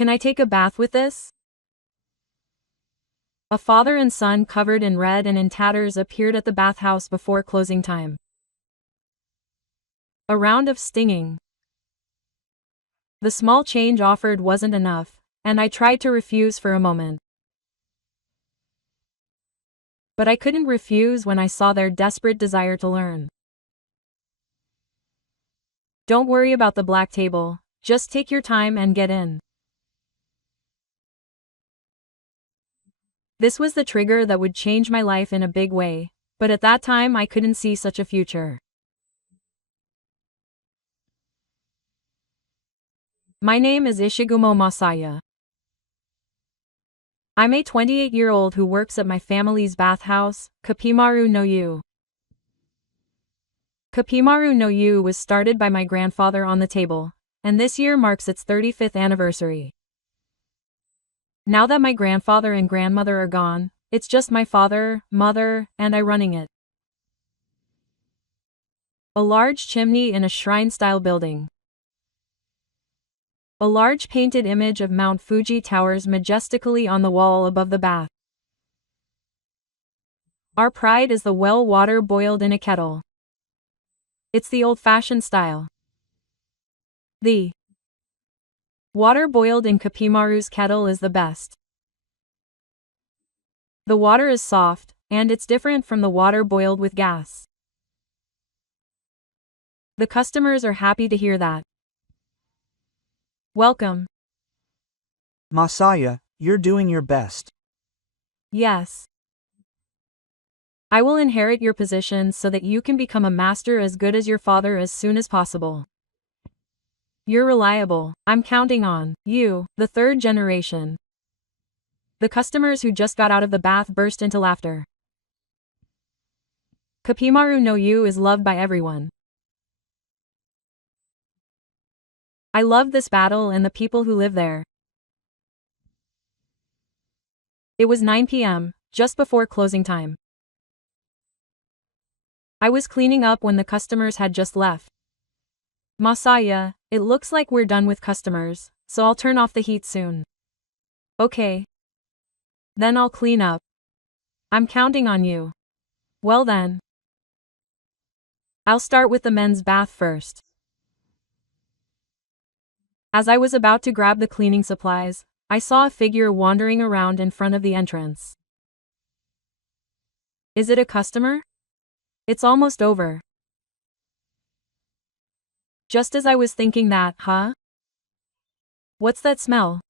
Can I take a bath with this? A father and son covered in red and in tatters appeared at the bathhouse before closing time. A round of stinging. The small change offered wasn't enough, and I tried to refuse for a moment. But I couldn't refuse when I saw their desperate desire to learn. Don't worry about the black table, just take your time and get in. This was the trigger that would change my life in a big way, but at that time I couldn't see such a future. My name is Ishigumo Masaya. I'm a 28-year-old who works at my family's bathhouse, Kapimaru no Yu. Kapimaru no Yu was started by my grandfather on the table, and this year marks its 35th anniversary. Now that my grandfather and grandmother are gone, it's just my father, mother, and I running it. A large chimney in a shrine-style building. A large painted image of Mount Fuji towers majestically on the wall above the bath. Our pride is the well water boiled in a kettle. It's the old-fashioned style. The water boiled in Kapimaru's kettle is the best. The water is soft, and it's different from the water boiled with gas. The customers are happy to hear that. Welcome. Masaya, you're doing your best. Yes. I will inherit your position so that you can become a master as good as your father as soon as possible. You're reliable, I'm counting on you, the third generation. The customers who just got out of the bath burst into laughter. Kapimaru no Yu is loved by everyone. I love this battle and the people who live there. It was 9 p.m., just before closing time. I was cleaning up when the customers had just left. Masaya, it looks like we're done with customers, so I'll turn off the heat soon. Okay. Then I'll clean up. I'm counting on you. Well then. I'll start with the men's bath first. As I was about to grab the cleaning supplies, I saw a figure wandering around in front of the entrance. Is it a customer? It's almost over. Just as I was thinking that, huh? What's that smell?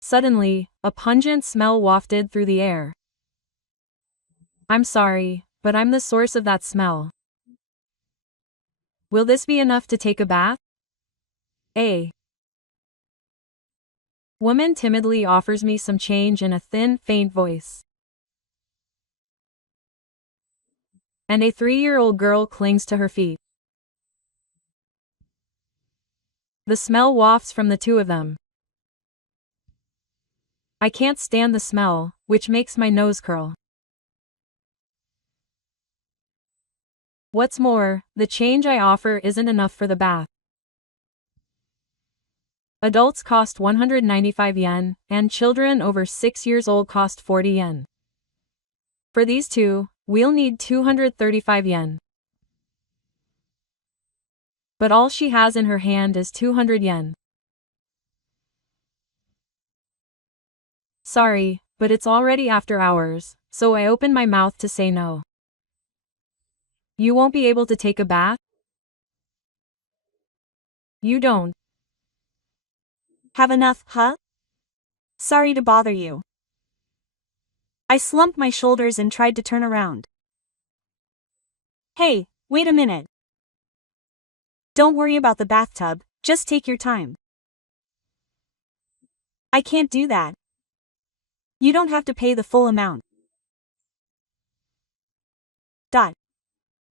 Suddenly, a pungent smell wafted through the air. I'm sorry, but I'm the source of that smell. Will this be enough to take a bath? A woman timidly offers me some change in a thin, faint voice. And a 3-year-old girl clings to her feet. The smell wafts from the two of them. I can't stand the smell, which makes my nose curl. What's more, the change I offer isn't enough for the bath. Adults cost 195 yen, and children over 6 years old cost 40 yen. For these two, we'll need 235 yen. But all she has in her hand is 200 yen. Sorry, but it's already after hours, so I open my mouth to say no. You won't be able to take a bath? You don't have enough, huh? Sorry to bother you. I slumped my shoulders and tried to turn around. Hey, wait a minute. Don't worry about the bathtub, just take your time. I can't do that. You don't have to pay the full amount.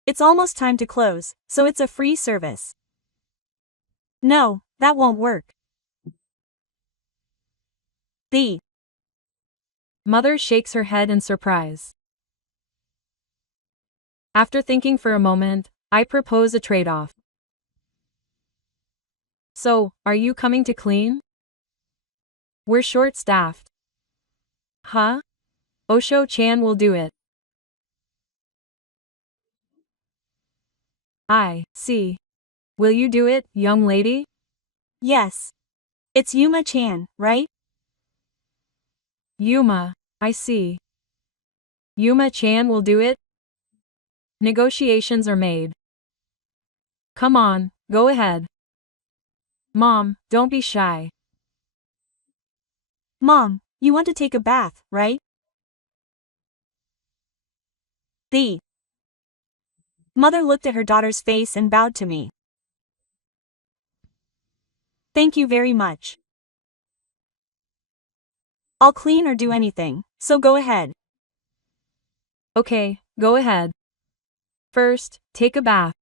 It's almost time to close, so it's a free service. No, that won't work. The mother shakes her head in surprise. After thinking for a moment, I propose a trade-off. So, are you coming to clean? We're short-staffed. Huh? Osho-chan will do it. I see. Will you do it, young lady? Yes. It's Yuma-chan, right? Yuma, I see. Yuma-chan will do it? Negotiations are made. Come on, go ahead. Mom, don't be shy. Mom, you want to take a bath, right? The mother looked at her daughter's face and bowed to me. Thank you very much. I'll clean or do anything, so go ahead. Okay, go ahead. First, take a bath.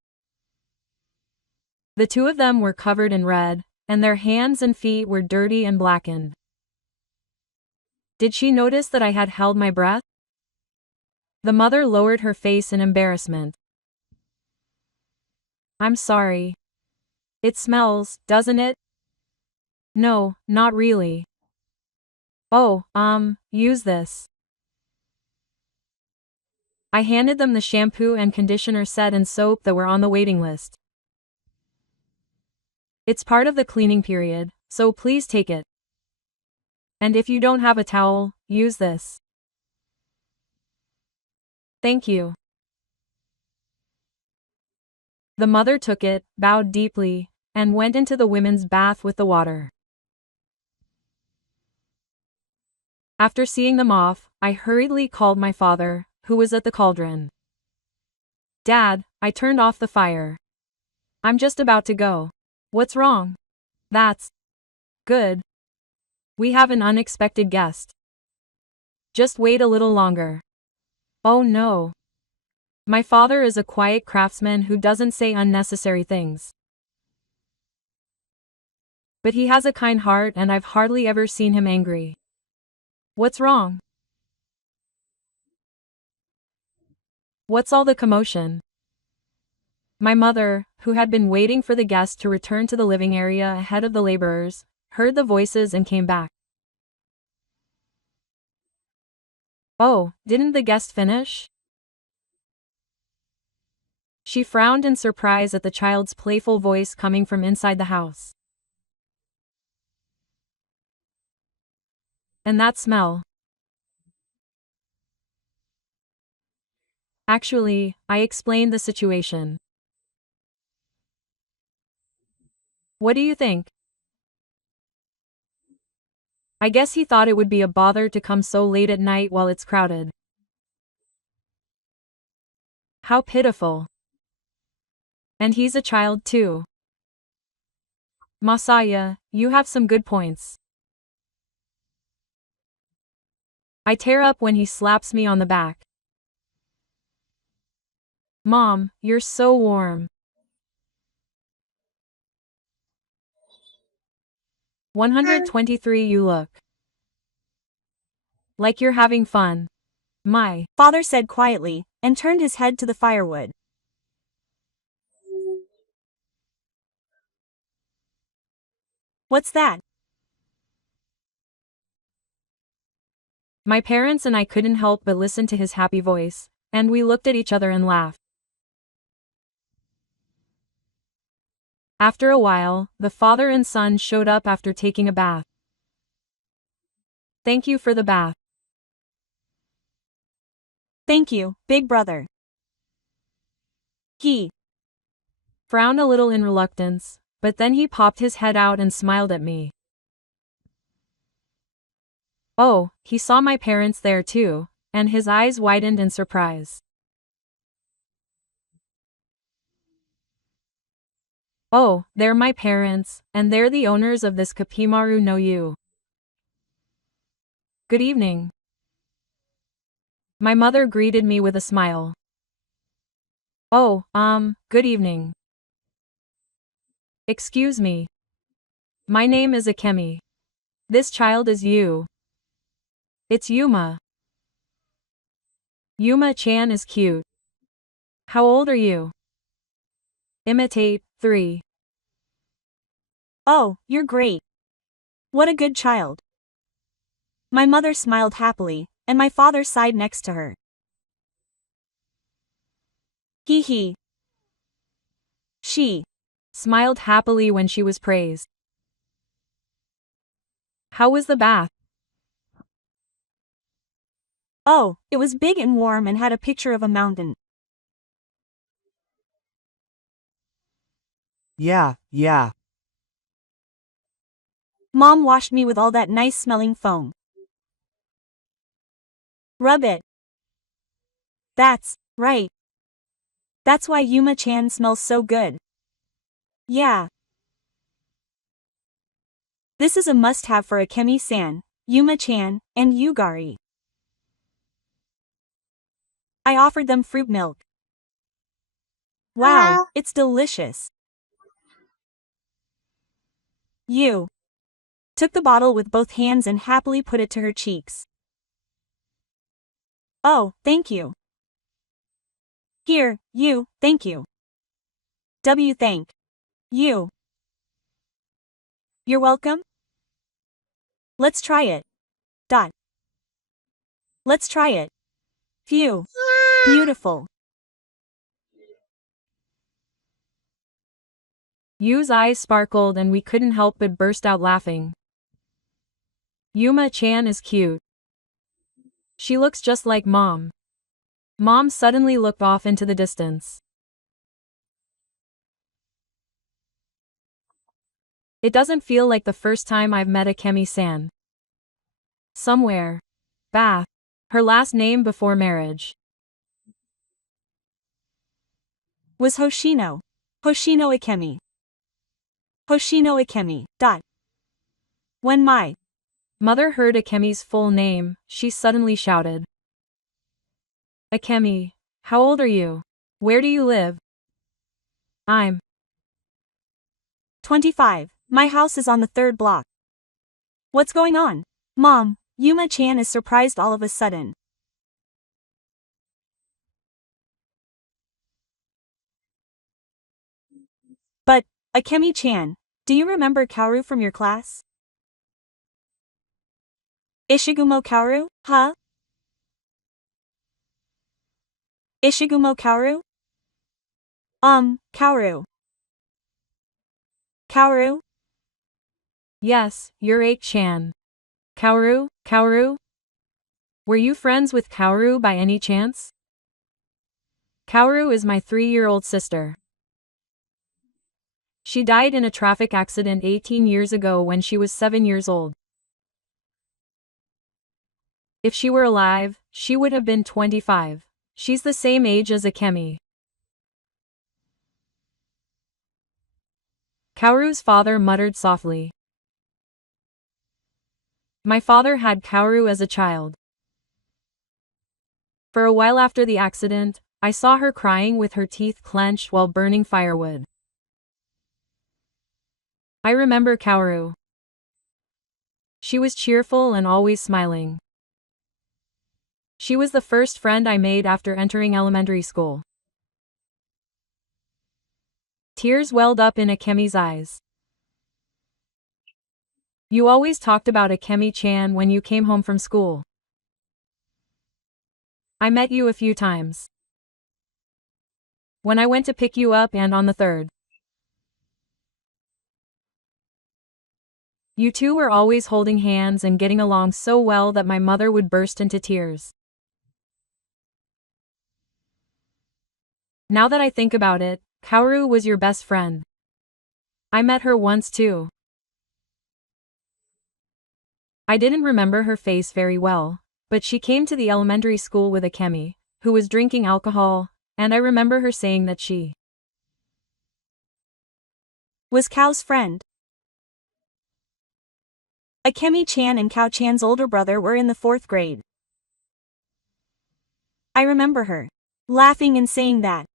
The two of them were covered in red, and their hands and feet were dirty and blackened. Did she notice that I had held my breath? The mother lowered her face in embarrassment. I'm sorry. It smells, doesn't it? No, not really. Oh, use this. I handed them the shampoo and conditioner set and soap that were on the waiting list. It's part of the cleaning period, so please take it. And if you don't have a towel, use this. Thank you. The mother took it, bowed deeply, and went into the women's bath with the water. After seeing them off, I hurriedly called my father, who was at the cauldron. Dad, I turned off the fire. I'm just about to go. What's wrong? That's good. We have an unexpected guest. Just wait a little longer. Oh no. My father is a quiet craftsman who doesn't say unnecessary things. But he has a kind heart and I've hardly ever seen him angry. What's wrong? What's all the commotion? My mother, who had been waiting for the guest to return to the living area ahead of the laborers, heard the voices and came back. Oh, didn't the guest finish? She frowned in surprise at the child's playful voice coming from inside the house. And that smell. Actually, I explained the situation. What do you think? I guess he thought it would be a bother to come so late at night while it's crowded. How pitiful. And he's a child too. Masaya, you have some good points. I tear up when he slaps me on the back. Mom, you're so warm. 123. You look like you're having fun. My Father said quietly, and turned his head to the firewood. What's that? My parents and I couldn't help but listen to his happy voice, and we looked at each other and laughed. After a while, the father and son showed up after taking a bath. Thank you for the bath. Thank you, big brother. He Frowned a little in reluctance, but then he popped his head out and smiled at me. Oh, he saw my parents there too, and his eyes widened in surprise. Oh, they're my parents, and they're the owners of this Kapimaru no Yu. Good evening. My mother greeted me with a smile. Oh, good evening. Excuse me. My name is Akemi. This child is Yu. It's Yuma. Yuma-chan is cute. How old are you? Imitate, 3. Oh, you're great. What a good child. My mother smiled happily, and my father sighed next to her. He. She smiled happily when she was praised. How was the bath? Oh, it was big and warm and had a picture of a mountain. Yeah. Mom washed me with all that nice smelling foam. Rub it. That's right. That's why Yuma-chan smells so good. Yeah. This is a must-have for Akemi-san, Yuma-chan, and Yugari. I offered them fruit milk. Wow, it's delicious. You took the bottle with both hands and happily put it to her cheeks. Oh, thank you. Here, you, thank you. Thank you. You're welcome? Let's try it. Let's try it. Phew. Beautiful. Yu's eyes sparkled and we couldn't help but burst out laughing. Yuma-chan is cute. She looks just like Mom. Mom suddenly looked off into the distance. It doesn't feel like the first time I've met Akemi-san. Somewhere. Bath. Her last name before marriage. Was Hoshino Akemi. Hoshino Akemi. When my mother heard Akemi's full name, she suddenly shouted. Akemi, how old are you? Where do you live? I'm 25. My house is on the 3rd block. What's going on? Mom, Yuma-chan is surprised all of a sudden. But, Akemi-chan, do you remember Kaoru from your class? Ishigumo Kaoru, huh? Ishigumo Kaoru? Kaoru. Kaoru? Yes, you're Chan. Kaoru? Were you friends with Kaoru by any chance? Kaoru is my 3-year-old sister. She died in a traffic accident 18 years ago when she was 7 years old. If she were alive, she would have been 25. She's the same age as Akemi. Kaoru's father muttered softly. My father had Kaoru as a child. For a while after the accident, I saw her crying with her teeth clenched while burning firewood. I remember Kaoru. She was cheerful and always smiling. She was the first friend I made after entering elementary school. Tears welled up in Akemi's eyes. You always talked about Akemi-chan when you came home from school. I met you a few times. When I went to pick you up and on the 3rd. You two were always holding hands and getting along so well that my mother would burst into tears. Now that I think about it, Kaoru was your best friend. I met her once too. I didn't remember her face very well, but she came to the elementary school with Akemi, who was drinking alcohol, and I remember her saying that she was Kao's friend. Akemi-chan and Kao-chan's older brother were in the 4th grade. I remember her laughing and saying that.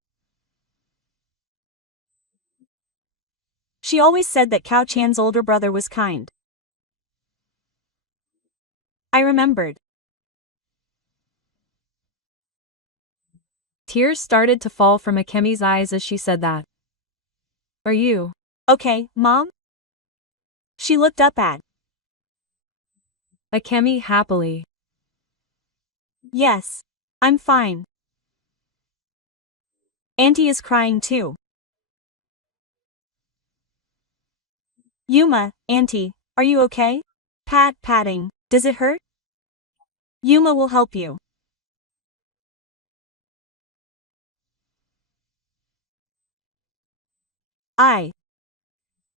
She always said that Kao-chan's older brother was kind. I remembered. Tears started to fall from Akemi's eyes as she said that. Are you okay, Mom? She looked up at Akemi happily. Yes. I'm fine. Auntie is crying too. Yuma, Auntie, are you okay? Patting. Does it hurt? Yuma will help you. I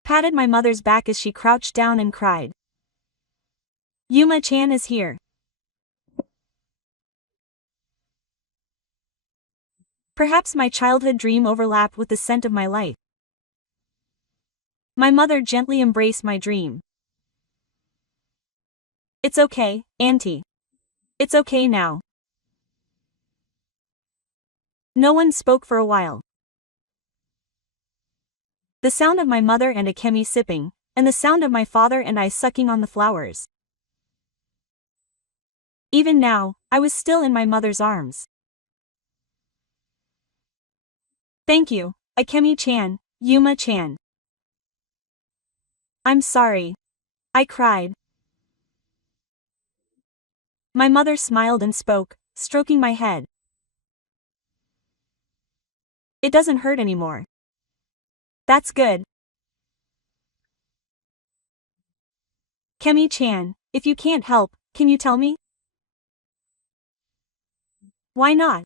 patted my mother's back as she crouched down and cried. Yuma-chan is here. Perhaps my childhood dream overlapped with the scent of my life. My mother gently embraced my dream. It's okay, Auntie. It's okay now. No one spoke for a while. The sound of my mother and Akemi sipping, and the sound of my father and I sucking on the flowers. Even now, I was still in my mother's arms. Thank you, Akemi-chan, Yuma-chan. I'm sorry. I cried. My mother smiled and spoke, stroking my head. It doesn't hurt anymore. That's good. Kemi-chan, if you can't help, can you tell me? Why not?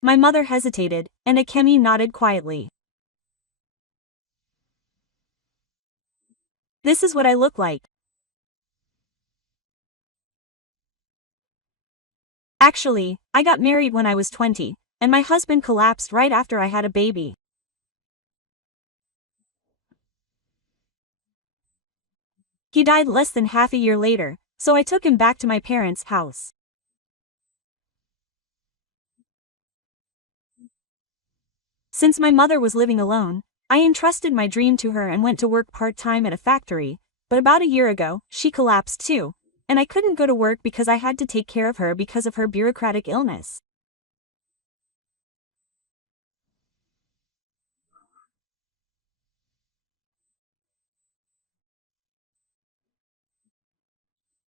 My mother hesitated, and Akemi nodded quietly. This is what I look like. Actually, I got married when I was 20, and my husband collapsed right after I had a baby. He died less than half a year later, so I took him back to my parents' house. Since my mother was living alone, I entrusted my dream to her and went to work part-time at a factory, but about a year ago, she collapsed too, and I couldn't go to work because I had to take care of her because of her bureaucratic illness.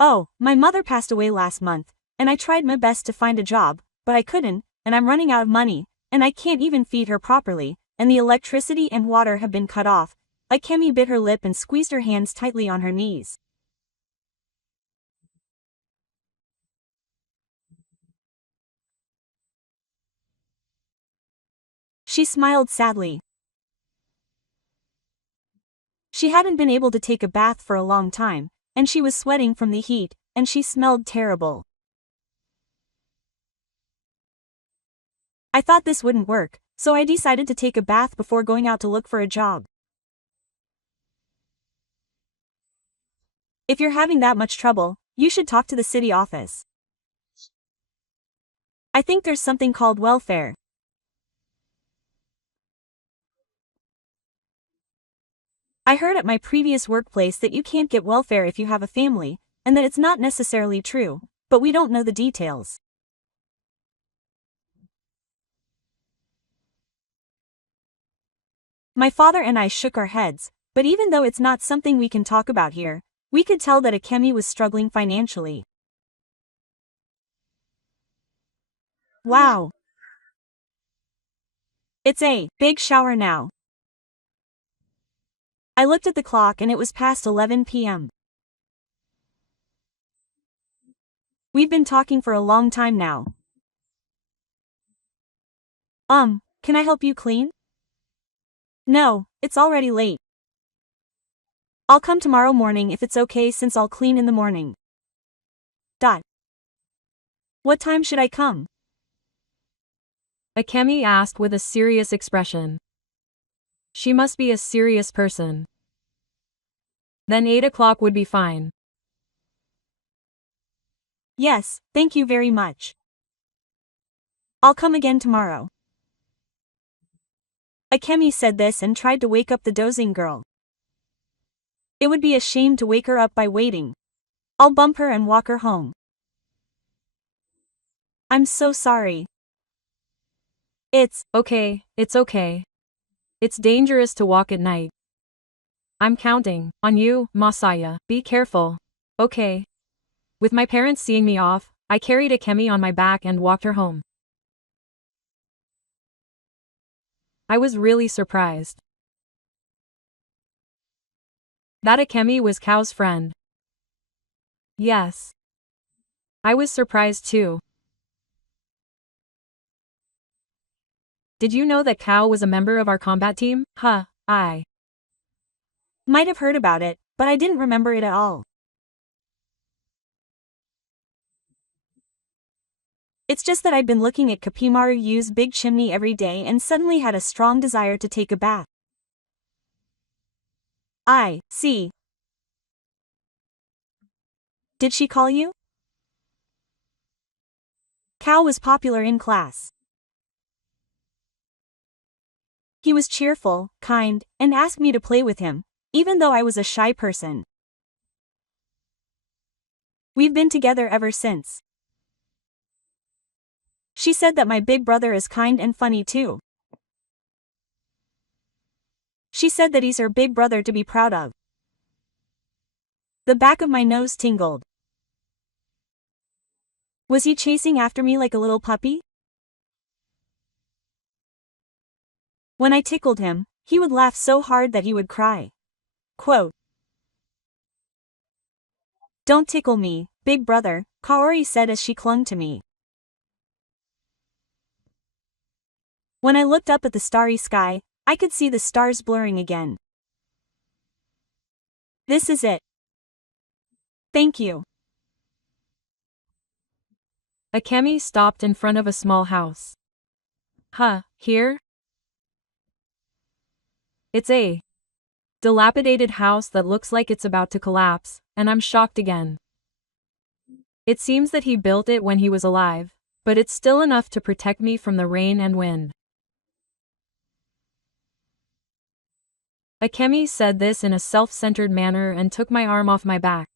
Oh, my mother passed away last month, and I tried my best to find a job, but I couldn't, and I'm running out of money, and I can't even feed her properly, and the electricity and water have been cut off. Akemi bit her lip and squeezed her hands tightly on her knees. She smiled sadly. She hadn't been able to take a bath for a long time, and she was sweating from the heat, and she smelled terrible. I thought this wouldn't work, so I decided to take a bath before going out to look for a job. If you're having that much trouble, you should talk to the city office. I think there's something called welfare. I heard at my previous workplace that you can't get welfare if you have a family, and that it's not necessarily true, but we don't know the details. My father and I shook our heads, but even though it's not something we can talk about here, we could tell that Akemi was struggling financially. Wow. It's a big shower now. I looked at the clock and it was past 11 p.m. We've been talking for a long time now. Can I help you clean? No, it's already late. I'll come tomorrow morning if it's okay since I'll clean in the morning. What time should I come? Akemi asked with a serious expression. She must be a serious person. Then 8 o'clock would be fine. Yes, thank you very much. I'll come again tomorrow. Akemi said this and tried to wake up the dozing girl. It would be a shame to wake her up by waiting. I'll bump her and walk her home. I'm so sorry. It's okay. It's dangerous to walk at night. I'm counting on you, Masaya. Be careful. Okay. With my parents seeing me off, I carried Akemi on my back and walked her home. I was really surprised. That Akemi was Kao's friend. Yes. I was surprised too. Did you know that Kao was a member of our combat team? Huh, I might have heard about it, but I didn't remember it at all. It's just that I'd been looking at Kapimaru's big chimney every day and suddenly had a strong desire to take a bath. I see. Did she call you? Kao was popular in class. He was cheerful, kind, and asked me to play with him, even though I was a shy person. We've been together ever since. She said that my big brother is kind and funny too. She said that he's her big brother to be proud of. The back of my nose tingled. Was he chasing after me like a little puppy? When I tickled him, he would laugh so hard that he would cry. Quote, "Don't tickle me, big brother," Kaori said as she clung to me. When I looked up at the starry sky, I could see the stars blurring again. This is it. Thank you. Akemi stopped in front of a small house. Huh, here? It's a dilapidated house that looks like it's about to collapse, and I'm shocked again. It seems that he built it when he was alive, but it's still enough to protect me from the rain and wind. Akemi said this in a self-centered manner and took my arm off my back.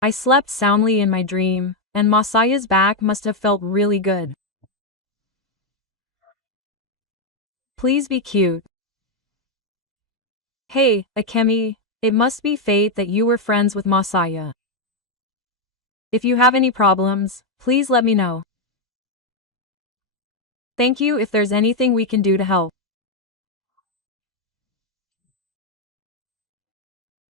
I slept soundly in my dream, and Masaya's back must have felt really good. Please be cute. Hey, Akemi, it must be fate that you were friends with Masaya. If you have any problems, please let me know. Thank you if there's anything we can do to help.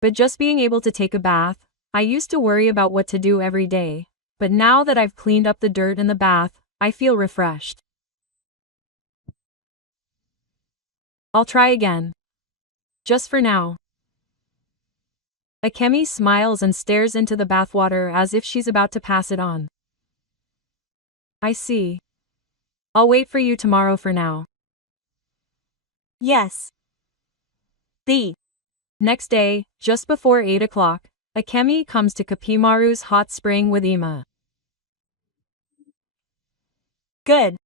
But just being able to take a bath, I used to worry about what to do every day, but now that I've cleaned up the dirt in the bath, I feel refreshed. I'll try again. Just for now. Akemi smiles and stares into the bathwater as if she's about to pass it on. I see. I'll wait for you tomorrow for now. Yes. The next day, just before 8 o'clock, Akemi comes to Kapimaru's hot spring with Ima. Good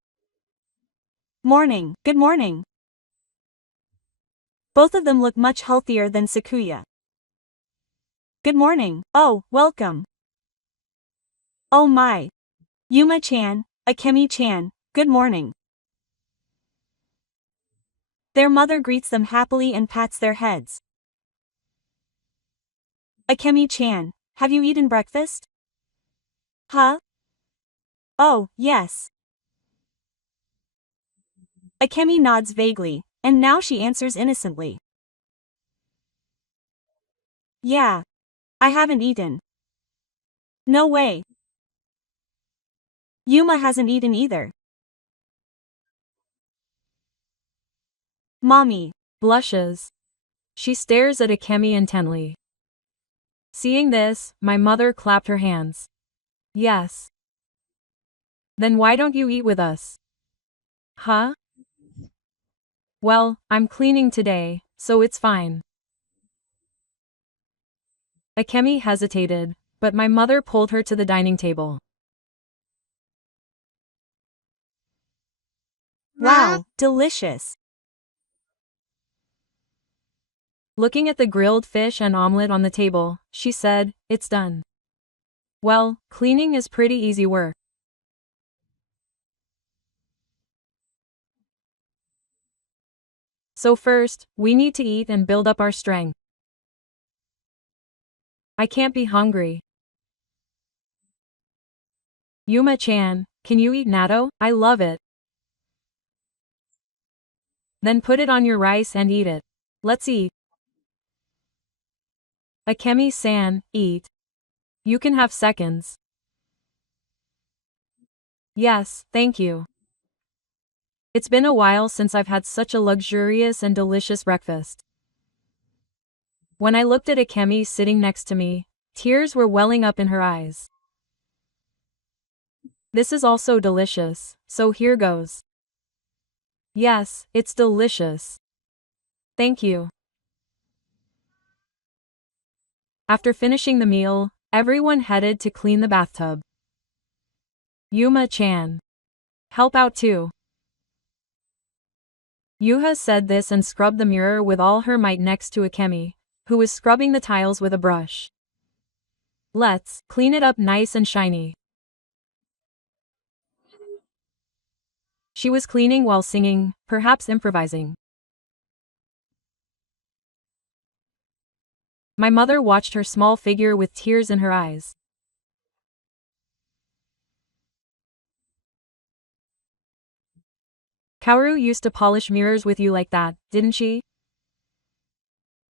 morning. Good morning. Both of them look much healthier than Sakuya. Good morning. Oh, welcome. Oh my. Yuma-chan, Akemi-chan, good morning. Their mother greets them happily and pats their heads. Akemi-chan, have you eaten breakfast? Huh? Oh, yes. Akemi nods vaguely, and now she answers innocently. Yeah. I haven't eaten. No way. Yuma hasn't eaten either. Mommy blushes. She stares at Akemi intently. Seeing this, my mother clapped her hands. Yes. Then why don't you eat with us? Huh? Well, I'm cleaning today, so it's fine. Akemi hesitated, but my mother pulled her to the dining table. Wow, delicious. Looking at the grilled fish and omelet on the table, she said, "It's done." Well, cleaning is pretty easy work. So first, we need to eat and build up our strength. I can't be hungry. Yuma-chan, can you eat natto? I love it. Then put it on your rice and eat it. Let's eat. Akemi-san, eat. You can have seconds. Yes, thank you. It's been a while since I've had such a luxurious and delicious breakfast. When I looked at Akemi sitting next to me, tears were welling up in her eyes. This is also delicious, so here goes. Yes, it's delicious. Thank you. After finishing the meal, everyone headed to clean the bathtub. Yuma-chan, help out too. Yuha said this and scrubbed the mirror with all her might next to Akemi, who was scrubbing the tiles with a brush. Let's clean it up nice and shiny. She was cleaning while singing, perhaps improvising. My mother watched her small figure with tears in her eyes. Kaoru used to polish mirrors with you like that, didn't she?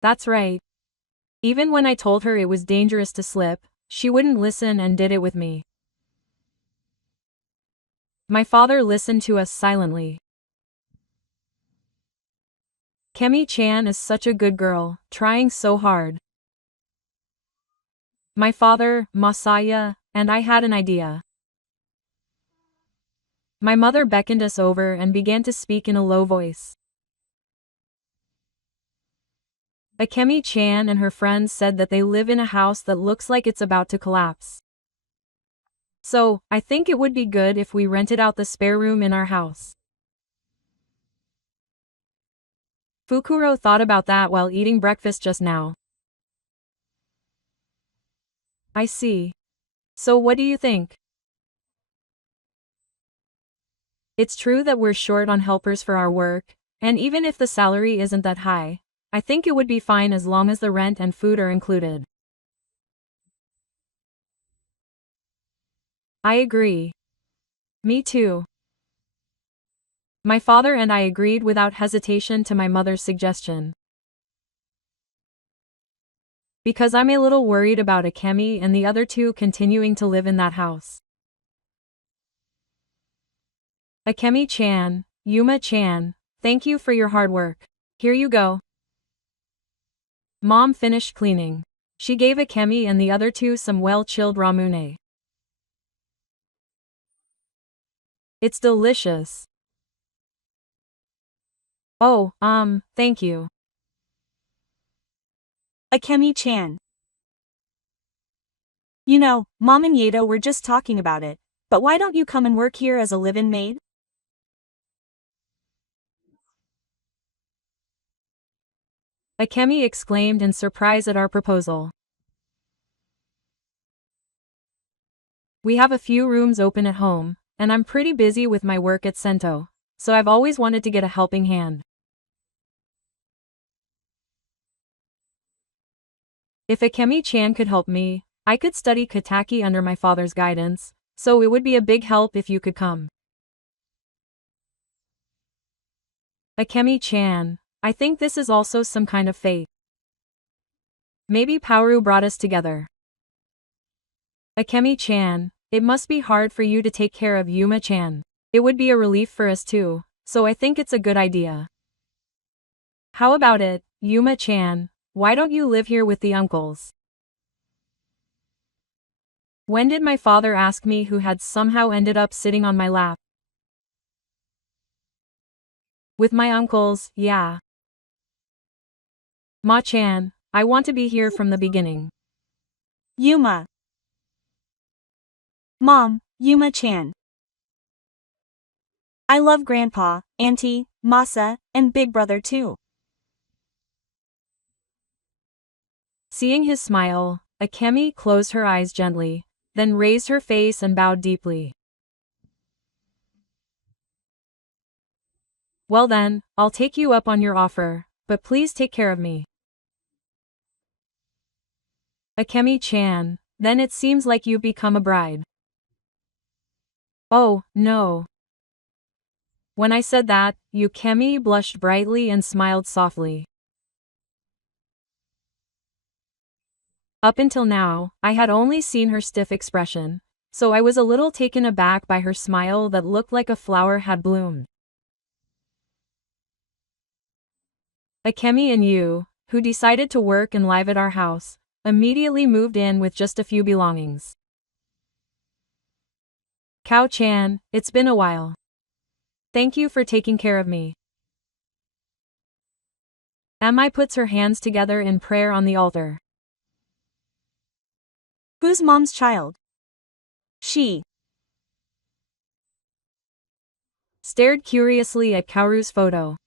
That's right. Even when I told her it was dangerous to slip, she wouldn't listen and did it with me. My father listened to us silently. Kemi-chan is such a good girl, trying so hard. My father, Masaya, and I had an idea. My mother beckoned us over and began to speak in a low voice. Akemi-chan and her friends said that they live in a house that looks like it's about to collapse. So, I think it would be good if we rented out the spare room in our house. Fukuro thought about that while eating breakfast just now. I see. So what do you think? It's true that we're short on helpers for our work, and even if the salary isn't that high, I think it would be fine as long as the rent and food are included. I agree. Me too. My father and I agreed without hesitation to my mother's suggestion. Because I'm a little worried about Akemi and the other two continuing to live in that house. Akemi-chan, Yuma-chan, thank you for your hard work. Here you go. Mom finished cleaning. She gave Akemi and the other two some well-chilled ramune. It's delicious. Oh, thank you. Akemi-chan. You know, Mom and Yato were just talking about it, but why don't you come and work here as a live-in maid? Akemi exclaimed in surprise at our proposal. We have a few rooms open at home, and I'm pretty busy with my work at Sento, so I've always wanted to get a helping hand. If Akemi-chan could help me, I could study Kataki under my father's guidance, so it would be a big help if you could come. Akemi-chan, I think this is also some kind of fate. Maybe Paoru brought us together. Akemi-chan, it must be hard for you to take care of Yuma-chan. It would be a relief for us too, so I think it's a good idea. How about it, Yuma-chan? Why don't you live here with the uncles? When did my father ask me who had somehow ended up sitting on my lap? With my uncles, yeah. Ma-chan, I want to be here from the beginning. Yuma. Mom, Yuma-chan. I love Grandpa, Auntie, Masa, and Big Brother too. Seeing his smile, Akemi closed her eyes gently, then raised her face and bowed deeply. Well then, I'll take you up on your offer, but please take care of me. Akemi-chan, then it seems like you've become a bride. Oh, no. When I said that, Yukemi blushed brightly and smiled softly. Up until now, I had only seen her stiff expression, so I was a little taken aback by her smile that looked like a flower had bloomed. Akemi and you, who decided to work and live at our house, immediately moved in with just a few belongings. Kao-chan, it's been a while. Thank you for taking care of me. Mi puts her hands together in prayer on the altar. Who's mom's child? She stared curiously at Kaoru's photo.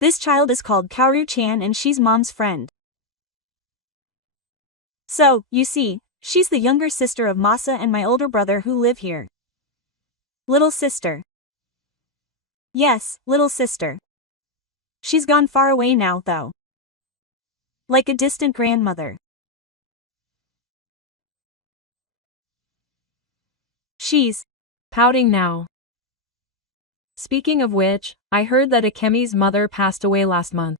This child is called Kaoru-chan and she's mom's friend. So, you see, she's the younger sister of Masa and my older brother who live here. Little sister. Yes, little sister. She's gone far away now though. Like a distant grandmother. She's pouting now. Speaking of which, I heard that Akemi's mother passed away last month.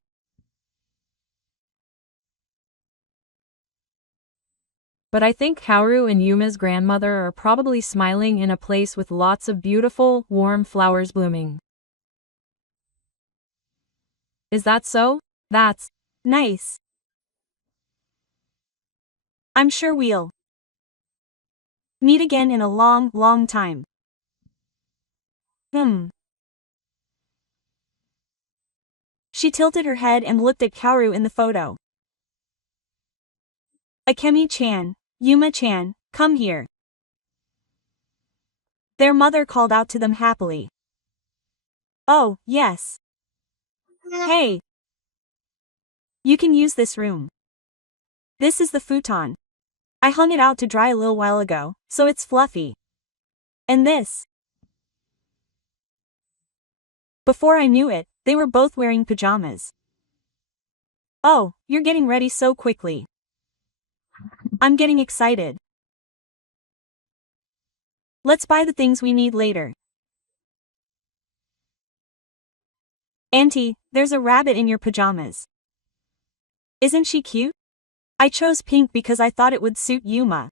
But I think Kaoru and Yuma's grandmother are probably smiling in a place with lots of beautiful, warm flowers blooming. Is that so? That's nice. I'm sure we'll meet again in a long, long time. She tilted her head and looked at Kaoru in the photo. Akemi-chan, Yuma-chan, come here. Their mother called out to them happily. Oh, yes. Hey! You can use this room. This is the futon. I hung it out to dry a little while ago, so it's fluffy. And this. Before I knew it, they were both wearing pajamas. Oh, you're getting ready so quickly. I'm getting excited. Let's buy the things we need later. Auntie, there's a rabbit in your pajamas. Isn't she cute? I chose pink because I thought it would suit Yuma.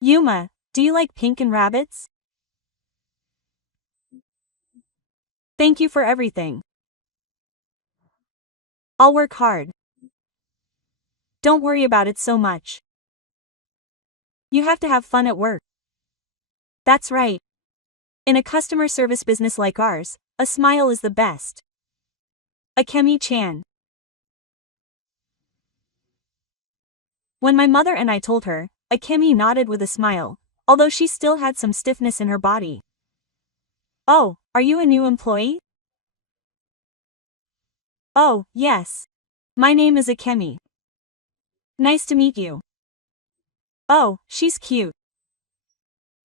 Yuma, do you like pink and rabbits? Thank you for everything. I'll work hard. Don't worry about it so much. You have to have fun at work. That's right. In a customer service business like ours, a smile is the best. Akemi-chan. When my mother and I told her, Akemi nodded with a smile, although she still had some stiffness in her body. Oh, are you a new employee? Oh, yes. My name is Akemi. Nice to meet you. Oh, she's cute.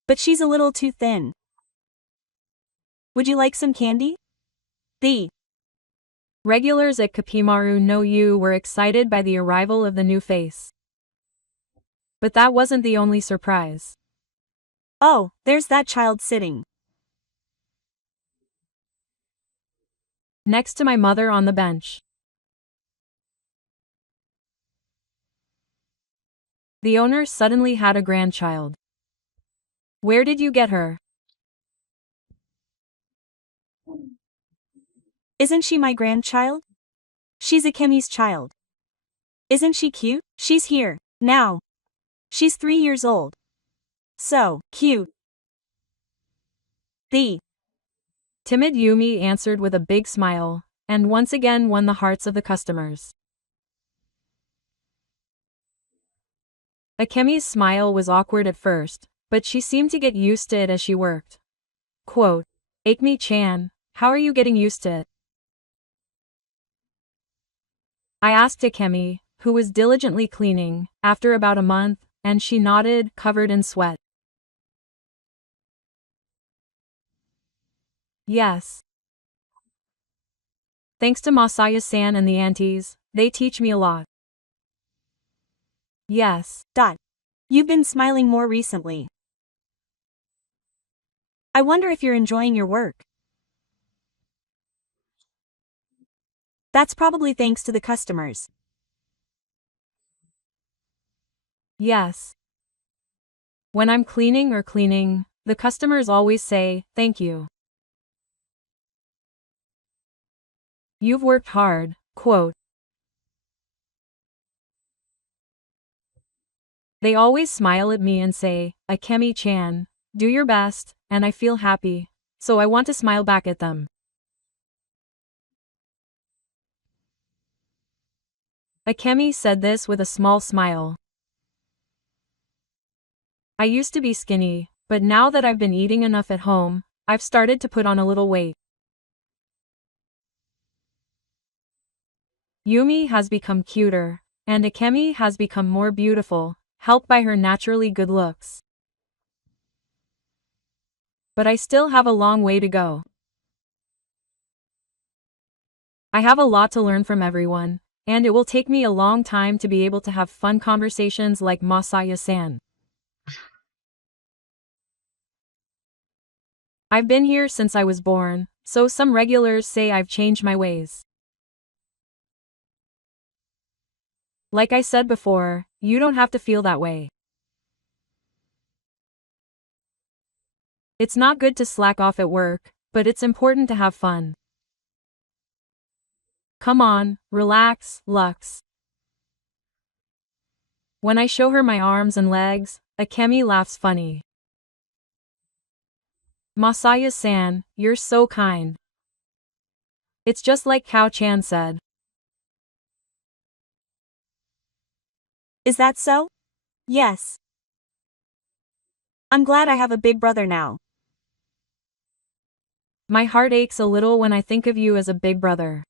But she's a little too thin. Would you like some candy? The regulars at Kapimaru no Yu were excited by the arrival of the new face. But that wasn't the only surprise. Oh, there's that child sitting next to my mother on the bench. The owner suddenly had a grandchild. Where did you get her? Isn't she my grandchild? She's Akemi's child. Isn't she cute? She's here, now. She's 3 years old. So cute. The timid Yumi answered with a big smile, and once again won the hearts of the customers. Akemi's smile was awkward at first, but she seemed to get used to it as she worked. Quote, Akemi-chan, how are you getting used to it? I asked Akemi, who was diligently cleaning, after about a month, and she nodded, covered in sweat. Yes. Thanks to Masaya-san and the aunties, they teach me a lot. Yes. You've been smiling more recently. I wonder if you're enjoying your work. That's probably thanks to the customers. Yes. When I'm cleaning, the customers always say, "Thank you. You've worked hard." Quote. They always smile at me and say, "Akemi-chan, do your best," and I feel happy, so I want to smile back at them. Akemi said this with a small smile. I used to be skinny, but now that I've been eating enough at home, I've started to put on a little weight. Yumi has become cuter, and Akemi has become more beautiful, helped by her naturally good looks. But I still have a long way to go. I have a lot to learn from everyone, and it will take me a long time to be able to have fun conversations like Masaya-san. I've been here since I was born, so some regulars say I've changed my ways. Like I said before, you don't have to feel that way. It's not good to slack off at work, but it's important to have fun. Come on, relax, Lux. When I show her my arms and legs, Akemi laughs funny. Masaya-san, you're so kind. It's just like Kao-chan said. Is that so? Yes. I'm glad I have a big brother now. My heart aches a little when I think of you as a big brother.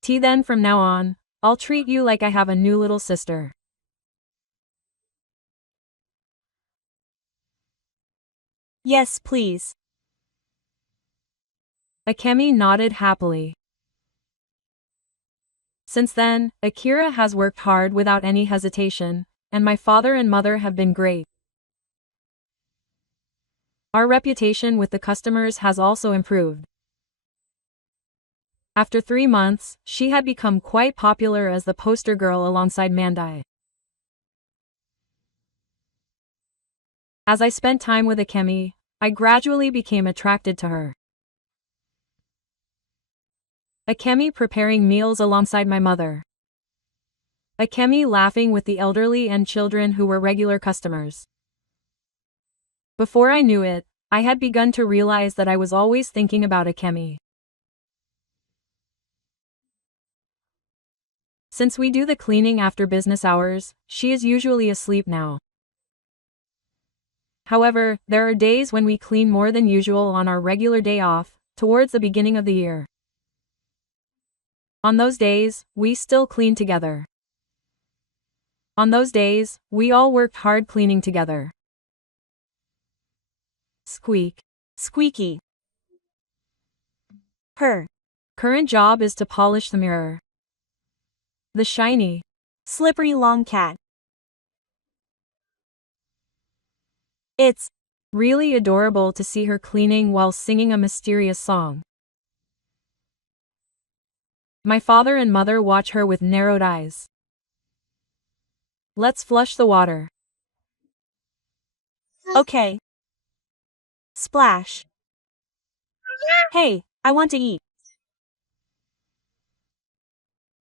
Then from now on, I'll treat you like I have a new little sister. Yes, please. Akemi nodded happily. Since then, Akira has worked hard without any hesitation, and my father and mother have been great. Our reputation with the customers has also improved. After 3 months, she had become quite popular as the poster girl alongside Mandai. As I spent time with Akemi, I gradually became attracted to her. Akemi preparing meals alongside my mother. Akemi laughing with the elderly and children who were regular customers. Before I knew it, I had begun to realize that I was always thinking about Akemi. Since we do the cleaning after business hours, she is usually asleep now. However, there are days when we clean more than usual on our regular day off, towards the beginning of the year. On those days, we still clean together. On those days, we all worked hard cleaning together. Squeak. Squeaky. Her current job is to polish the mirror. The shiny, slippery long cat. It's really adorable to see her cleaning while singing a mysterious song. My father and mother watch her with narrowed eyes. Let's flush the water. Okay. Splash. Hey, I want to eat.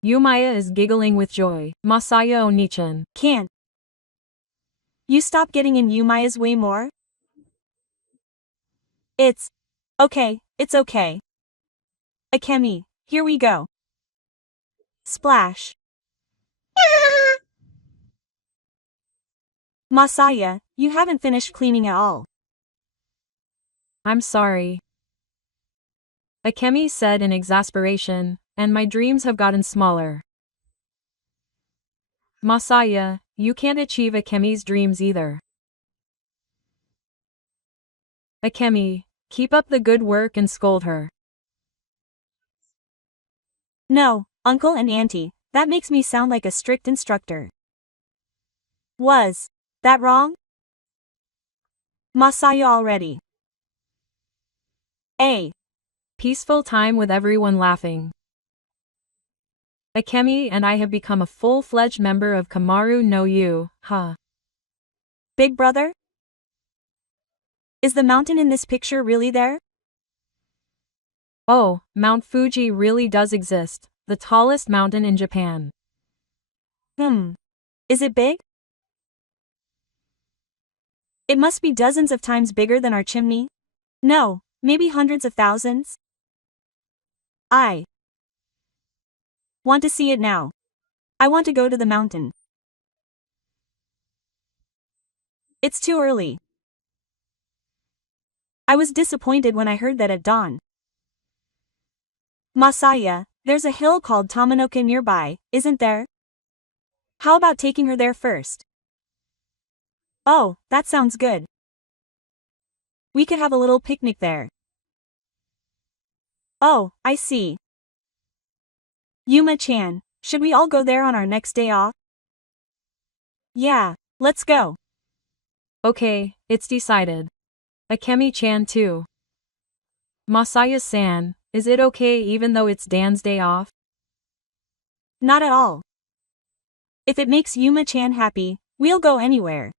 Yumaya is giggling with joy. Masaya Onichan. Can't you stop getting in Yumaya's way more? It's okay, it's okay. Akemi, here we go. Splash. Masaya, you haven't finished cleaning at all. I'm sorry. Akemi said in exasperation, and my dreams have gotten smaller. Masaya, you can't achieve Akemi's dreams either. Akemi, Keep up the good work and scold her. No, Uncle and Auntie, that makes me sound like a strict instructor. Was that wrong? Masaya already. A. Peaceful time with everyone laughing. Akemi and I have become a full-fledged member of Kamaru no Yu, huh? Big brother? Is the mountain in this picture really there? Oh, Mount Fuji really does exist, the tallest mountain in Japan. Is it big? It must be dozens of times bigger than our chimney. No, maybe hundreds of thousands. I want to see it now. I want to go to the mountain. It's too early. I was disappointed when I heard that at dawn. Masaya, there's a hill called Tamanoka nearby, isn't there? How about taking her there first? Oh, that sounds good. We could have a little picnic there. Oh, I see. Yuma-chan, should we all go there on our next day off? Yeah, let's go. Okay, it's decided. Akemi-chan too. Masaya-san, is it okay even though it's Dan's day off? Not at all. If it makes Yuma-chan happy, we'll go anywhere.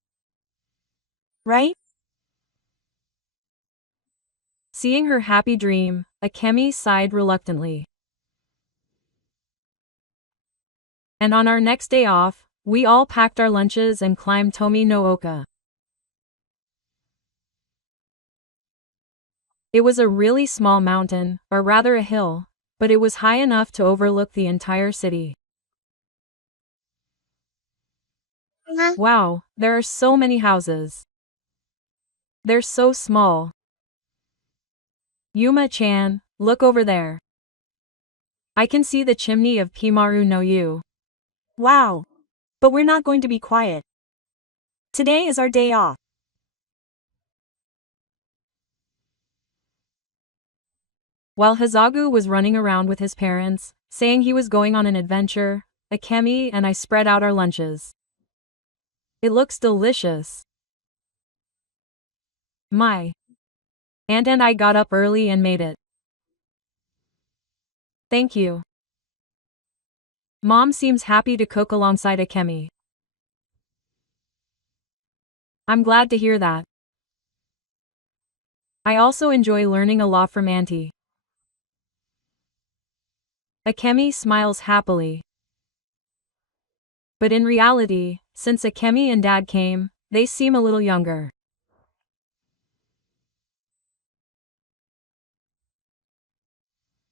Right? Seeing her happy dream, Akemi sighed reluctantly. And on our next day off, we all packed our lunches and climbed Tomi no Oka. It was a really small mountain, or rather a hill, but it was high enough to overlook the entire city. Wow, there are so many houses. They're so small. Yuma-chan, look over there. I can see the chimney of Pimaru no Yu. Wow. But we're not going to be quiet. Today is our day off. While Hazagu was running around with his parents, saying he was going on an adventure, Akemi and I spread out our lunches. It looks delicious. My aunt and I got up early and made it. Thank you. Mom seems happy to cook alongside Akemi. I'm glad to hear that. I also enjoy learning a lot from Auntie. Akemi smiles happily. But in reality, since Akemi and Dad came, they seem a little younger.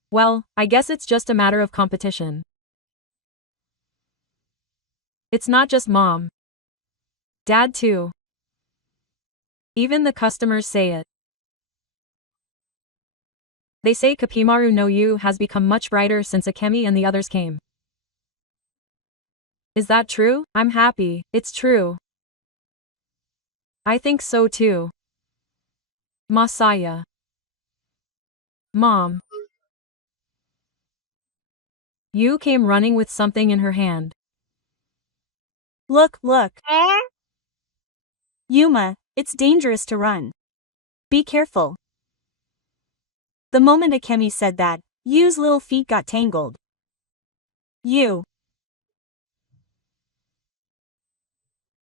Well, I guess it's just a matter of competition. It's not just Mom. Dad too. Even the customers say it. They say Kapimaru no Yu has become much brighter since Akemi and the others came. Is that true? I'm happy, it's true. I think so too. Masaya. Mom. Yu came running with something in her hand. Look. Yuma, it's dangerous to run. Be careful. The moment Akemi said that, Yu's little feet got tangled. Yu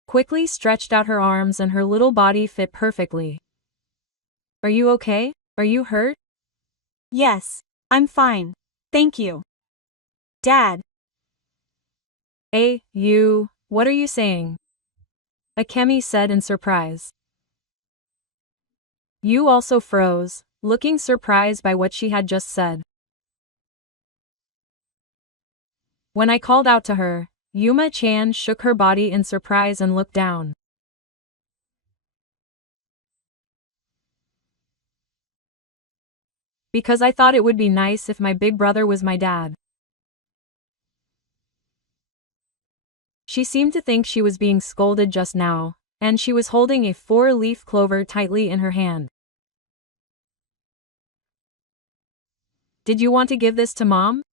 Quickly stretched out her arms and her little body fit perfectly. Are you okay? Are you hurt? Yes, I'm fine. Thank you. Dad. You, what are you saying? Akemi said in surprise. Yu also froze, looking surprised by what she had just said. When I called out to her, Yuma-chan shook her body in surprise and looked down. Because I thought it would be nice if my big brother was my dad. She seemed to think she was being scolded just now, and she was holding a 4-leaf clover tightly in her hand. Did you want to give this to Mom?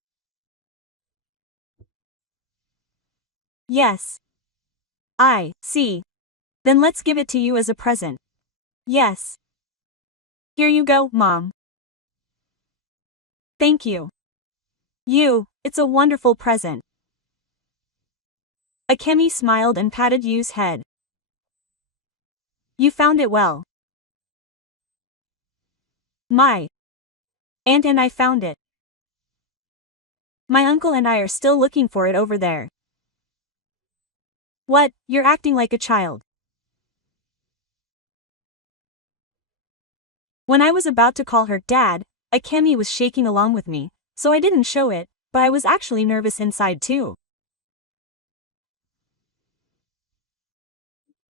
Yes. I see. Then let's give it to you as a present. Yes. Here you go, Mom. Thank you. It's a wonderful present. Akemi smiled and patted Yu's head. You found it well. My aunt and I found it. My uncle and I are still looking for it over there. What, you're acting like a child. When I was about to call her Dad, Akemi was shaking along with me, so I didn't show it, but I was actually nervous inside too.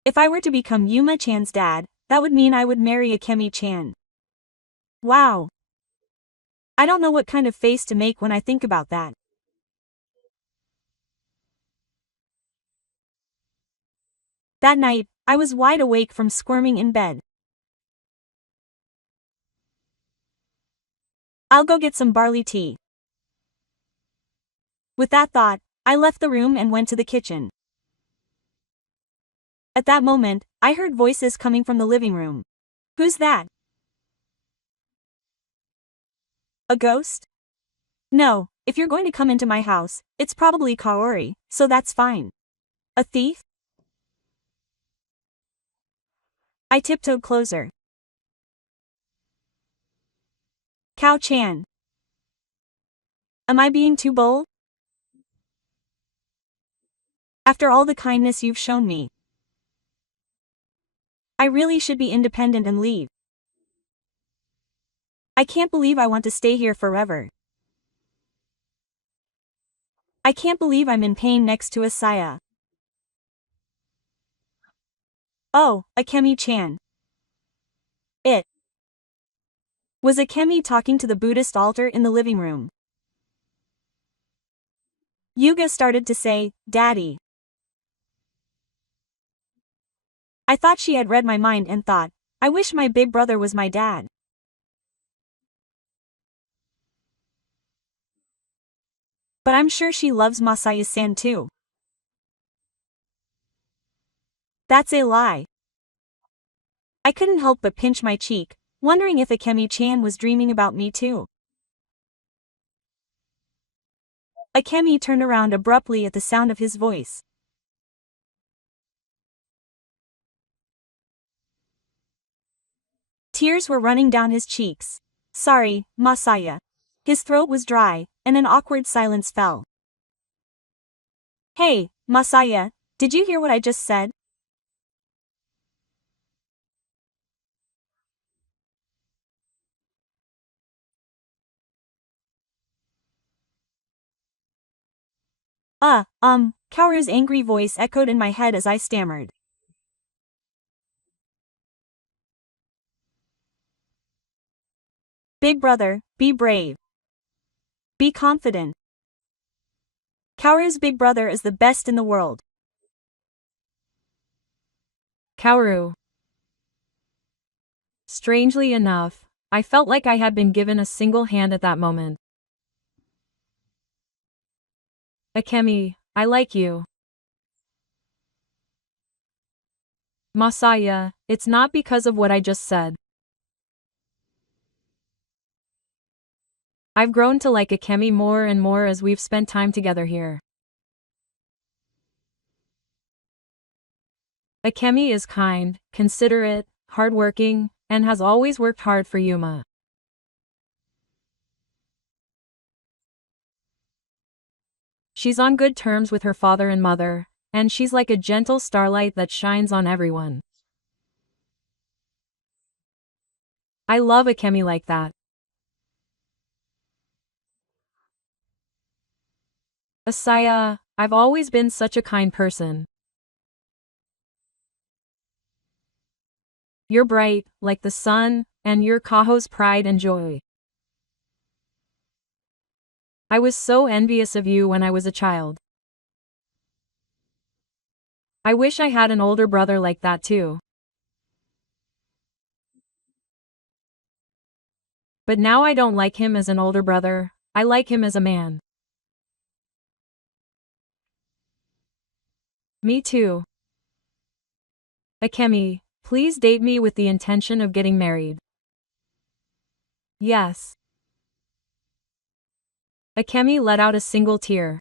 If I were to become Yuma-chan's dad, that would mean I would marry Akemi-chan. Wow. I don't know what kind of face to make when I think about that. That night, I was wide awake from squirming in bed. I'll go get some barley tea. With that thought, I left the room and went to the kitchen. At that moment, I heard voices coming from the living room. Who's that? A ghost? No, if you're going to come into my house, it's probably Kaori, so that's fine. A thief? I tiptoed closer. Kao-chan. Am I being too bold? After all the kindness you've shown me, I really should be independent and leave. I can't believe I want to stay here forever. I can't believe I'm in pain next to Asaya. Oh, Akemi-chan. It was Akemi talking to the Buddhist altar in the living room. Yuga started to say, Daddy. I thought she had read my mind and thought, I wish my big brother was my dad. But I'm sure she loves Masaya-san too. That's a lie. I couldn't help but pinch my cheek, wondering if Akemi-chan was dreaming about me too. Akemi turned around abruptly at the sound of his voice. Tears were running down his cheeks. Sorry, Masaya. His throat was dry, and an awkward silence fell. Hey, Masaya, did you hear what I just said? Kaoru's angry voice echoed in my head as I stammered. Big brother, be brave. Be confident. Kaoru's big brother is the best in the world. Kaoru. Strangely enough, I felt like I had been given a single hand at that moment. Akemi, I like you. Masaya, it's not because of what I just said. I've grown to like Akemi more and more as we've spent time together here. Akemi is kind, considerate, hardworking, and has always worked hard for Yuma. She's on good terms with her father and mother, and she's like a gentle starlight that shines on everyone. I love Akemi like that. Asaya, I've always been such a kind person. You're bright, like the sun, and you're Kaho's pride and joy. I was so envious of you when I was a child. I wish I had an older brother like that too. But now I don't like him as an older brother, I like him as a man. Me too. Akemi, please date me with the intention of getting married. Yes. Akemi let out a single tear.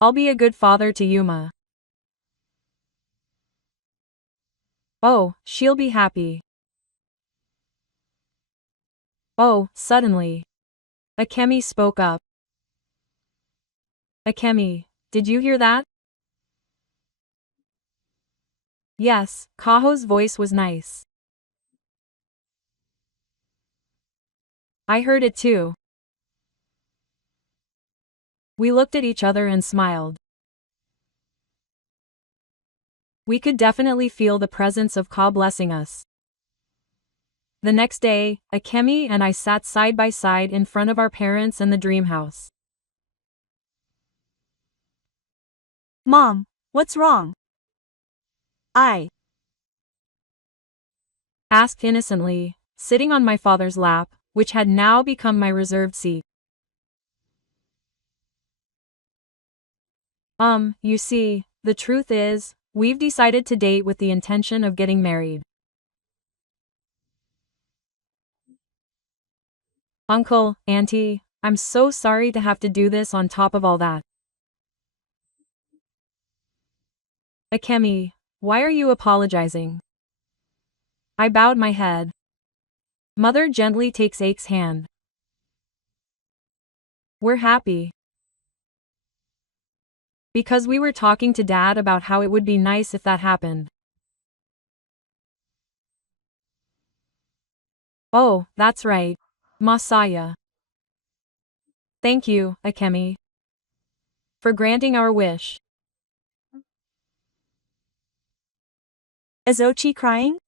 I'll be a good father to Yuma. Oh, she'll be happy. Oh, suddenly. Akemi spoke up. Akemi, did you hear that? Yes, Kaho's voice was nice. I heard it too. We looked at each other and smiled. We could definitely feel the presence of Ka blessing us. The next day, Akemi and I sat side by side in front of our parents and the dream house. Mom, what's wrong? I asked innocently, sitting on my father's lap, which had now become my reserved seat. You see, the truth is, we've decided to date with the intention of getting married. Uncle, Auntie, I'm so sorry to have to do this on top of all that. Akemi, why are you apologizing? I bowed my head. Mother gently takes Ake's hand. We're happy. Because we were talking to Dad about how it would be nice if that happened. Oh, that's right. Masaya. Thank you, Akemi, for granting our wish. Is Ochi crying?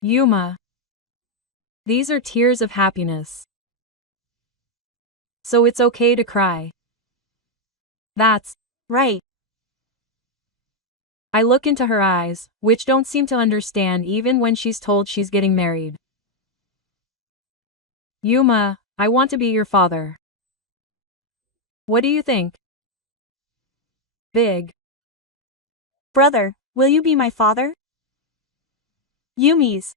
Yuma. These are tears of happiness. So it's okay to cry. That's right. I look into her eyes, which don't seem to understand even when she's told she's getting married. Yuma, I want to be your father. What do you think? Big. Brother, will you be my father? Yumi's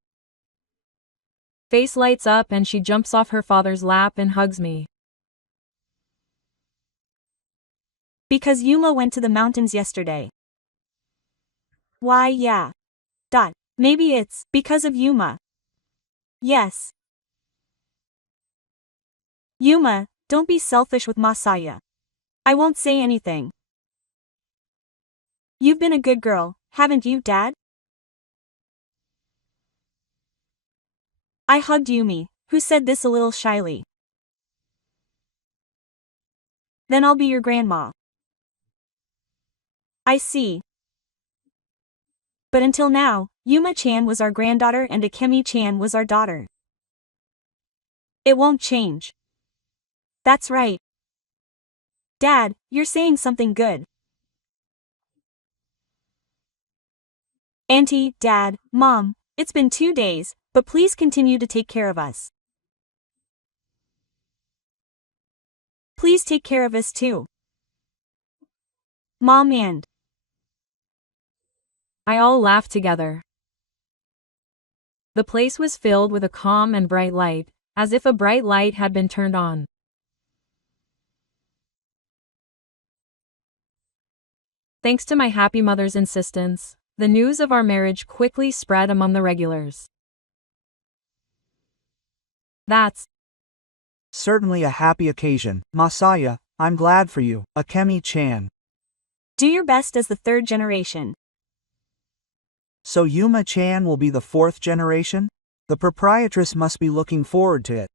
face lights up and she jumps off her father's lap and hugs me. Because Yuma went to the mountains yesterday. Why, yeah. Maybe it's because of Yuma. Yes. Yuma, don't be selfish with Masaya. I won't say anything. You've been a good girl, haven't you, Dad? I hugged Yumi, who said this a little shyly. Then I'll be your grandma. I see. But until now, Yuma-chan was our granddaughter and Akemi-chan was our daughter. It won't change. That's right. Dad, you're saying something good. Auntie, Dad, Mom, it's been 2 days, but please continue to take care of us. Please take care of us too. Mom and I all laughed together. The place was filled with a calm and bright light, as if a bright light had been turned on. Thanks to my happy mother's insistence, the news of our marriage quickly spread among the regulars. That's certainly a happy occasion, Masaya. I'm glad for you, Akemi-chan. Do your best as the 3rd generation. So Yuma-chan will be the 4th generation? The proprietress must be looking forward to it.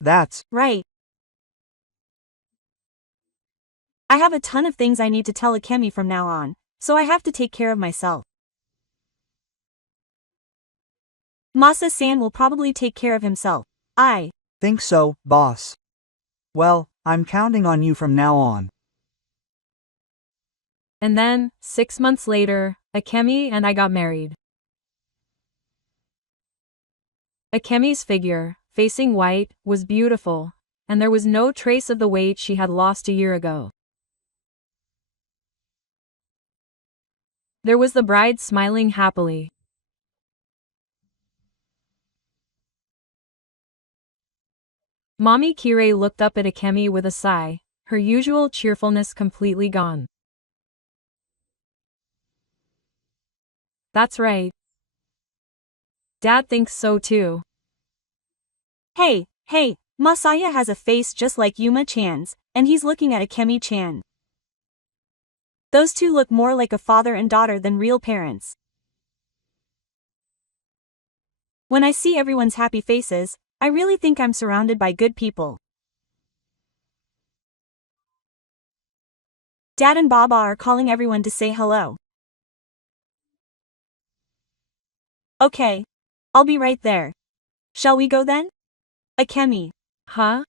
That's right. I have a ton of things I need to tell Akemi from now on, so I have to take care of myself. Masa-san will probably take care of himself. I think so, boss. Well, I'm counting on you from now on. And then, 6 months later, Akemi and I got married. Akemi's figure, facing white, was beautiful, and there was no trace of the weight she had lost a year ago. There was the bride smiling happily. Mommy Kirei looked up at Akemi with a sigh, her usual cheerfulness completely gone. That's right. Dad thinks so too. Hey, Masaya has a face just like Yuma-chan's, and he's looking at Akemi-chan. Those two look more like a father and daughter than real parents. When I see everyone's happy faces, I really think I'm surrounded by good people. Dad and Baba are calling everyone to say hello. Okay. I'll be right there. Shall we go then? Akemi. Huh?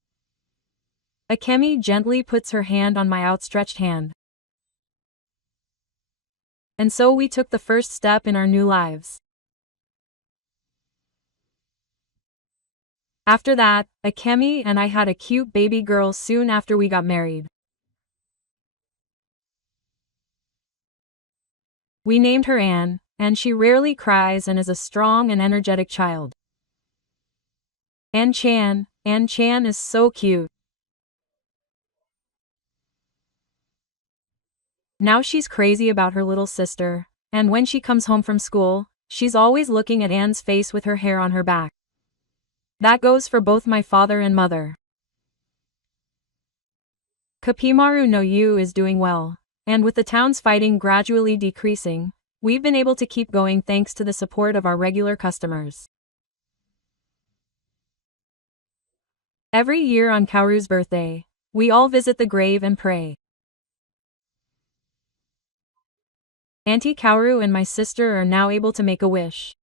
Akemi gently puts her hand on my outstretched hand. And so we took the first step in our new lives. After that, Akemi and I had a cute baby girl soon after we got married. We named her Anne, and she rarely cries and is a strong and energetic child. Anne-chan is so cute. Now she's crazy about her little sister, and when she comes home from school, she's always looking at Anne's face with her hair on her back. That goes for both my father and mother. Kapimaru no Yu is doing well, and with the town's fighting gradually decreasing, we've been able to keep going thanks to the support of our regular customers. Every year on Kaoru's birthday, we all visit the grave and pray. Auntie Kaoru and my sister are now able to make a wish.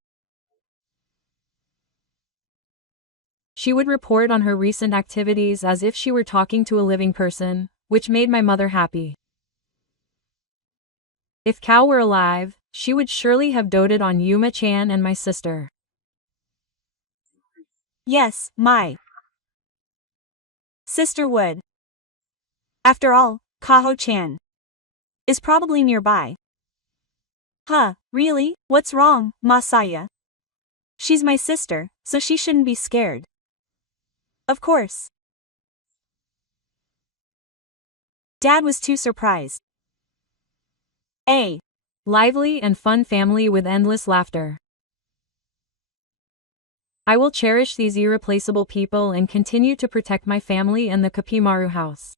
She would report on her recent activities as if she were talking to a living person, which made my mother happy. If Kao were alive, she would surely have doted on Yuma-chan and my sister. Yes, my sister would. After all, Kaho-chan is probably nearby. Huh, really? What's wrong, Masaya? She's my sister, so she shouldn't be scared. Of course. Dad was too surprised. A lively and fun family with endless laughter. I will cherish these irreplaceable people and continue to protect my family and the Kapimaru house.